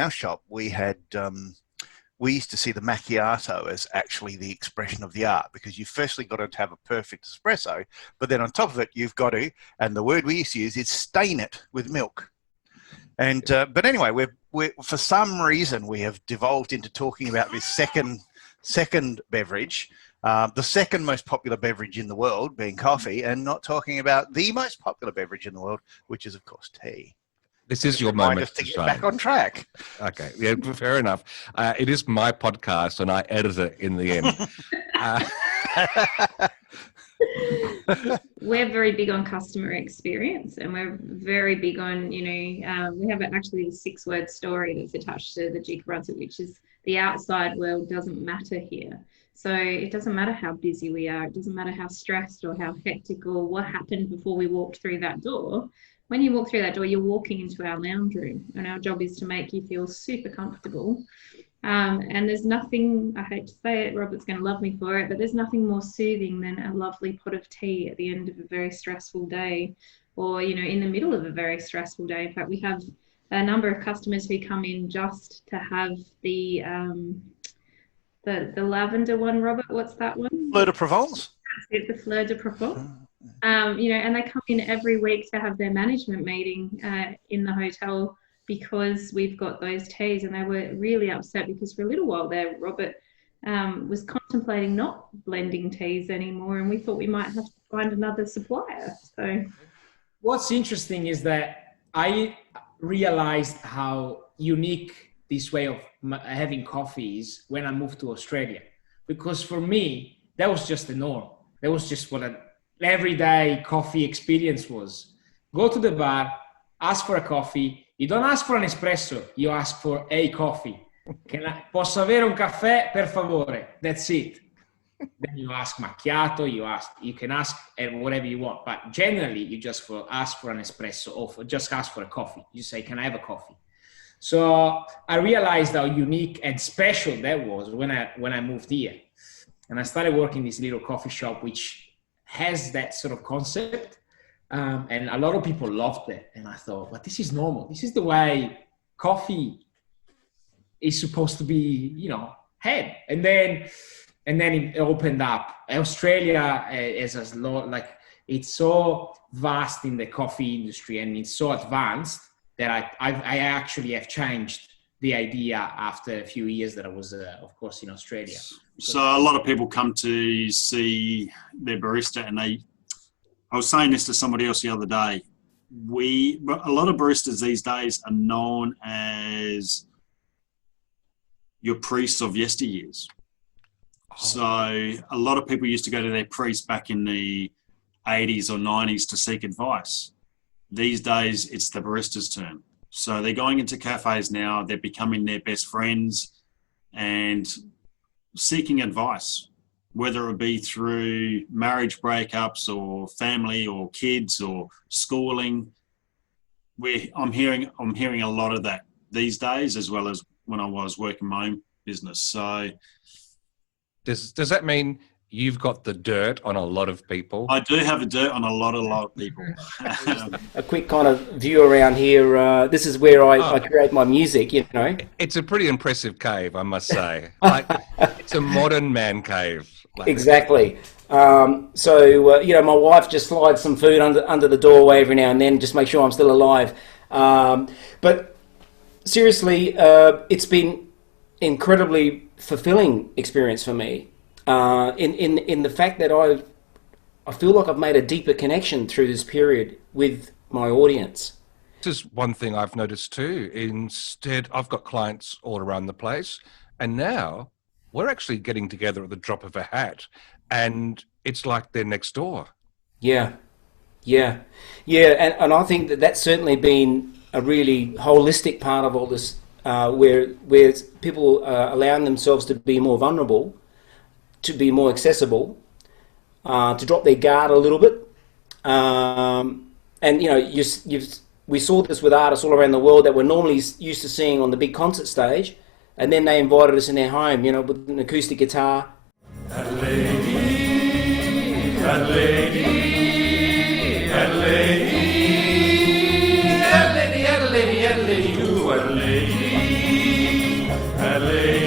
our shop, we had we used to see the macchiato as actually the expression of the art, because you firstly got to have a perfect espresso, but then on top of it, you've got to, and the word we used to use is stain it with milk. And but anyway, we're for some reason we have devolved into talking about this second beverage, the second most popular beverage in the world, being coffee, and not talking about the most popular beverage in the world, which is of course tea. This is your moment to get back on track. Okay, yeah, fair enough. It is my podcast, and I edit it in the end. We're very big on customer experience, and we're very big on, we have actually a 6-word story that's attached to the Duke of Brunswick, which is the outside world doesn't matter here. So it doesn't matter how busy we are. It doesn't matter how stressed or how hectic or what happened before we walked through that door. When you walk through that door, you're walking into our lounge room, and our job is to make you feel super comfortable. And there's nothing, I hate to say it, Robert's going to love me for it, but there's nothing more soothing than a lovely pot of tea at the end of a very stressful day, or, in the middle of a very stressful day. In fact, we have a number of customers who come in just to have the lavender one, Robert, what's that one? Fleur de Provence. That's it, the Fleur de Provence. And they come in every week to have their management meeting in the hotel, because we've got those teas. And they were really upset because for a little while there, Robert was contemplating not blending teas anymore, and we thought we might have to find another supplier. So what's interesting is that I realized how unique this way of having coffee is when I moved to Australia, because for me, that was just the norm. That was just what an everyday coffee experience was. Go to the bar, ask for a coffee. You don't ask for an espresso, you ask for a coffee. Posso avere un caffè, per favore? That's it. Then you ask macchiato, you can ask whatever you want, but generally you just ask for an espresso, or just ask for a coffee. You say, can I have a coffee? So I realized how unique and special that was when I moved here. And I started working in this little coffee shop, which has that sort of concept. And a lot of people loved it. And I thought, but this is normal. This is the way coffee is supposed to be, had. And then it opened up. Australia is it's so vast in the coffee industry, and it's so advanced that I actually have changed the idea after a few years that I was, of course, in Australia. So a lot of people come to see their barista, and I was saying this to somebody else the other day. A lot of baristas these days are known as your priests of yesteryears. So a lot of people used to go to their priests back in the 80s or 90s to seek advice. These days, it's the barista's turn. So they're going into cafes now, they're becoming their best friends and seeking advice, whether it be through marriage breakups or family or kids or schooling. I'm hearing a lot of that these days, as well as when I was working my own business. So does that mean you've got the dirt on a lot of people? I do have a dirt on a lot of people. A quick kind of view around here. This is where I create my music, It's a pretty impressive cave, I must say. It's a modern man cave. Exactly. So my wife just slides some food under the doorway every now and then, just make sure I'm still alive. But seriously, it's been incredibly fulfilling experience for me. In the fact that I feel like I've made a deeper connection through this period with my audience. This is one thing I've noticed too. Instead, I've got clients all around the place, and now we're actually getting together at the drop of a hat, and it's like they're next door. Yeah. And I think that's certainly been a really holistic part of all this, where people are allowing themselves to be more vulnerable, to be more accessible, to drop their guard a little bit. We saw this with artists all around the world that were normally used to seeing on the big concert stage, and then they invited us in their home, with an acoustic guitar. Adelaide, Adelaide, Adelaide, Adelaide, Adelaide, Adelaide, Adelaide. Adelaide.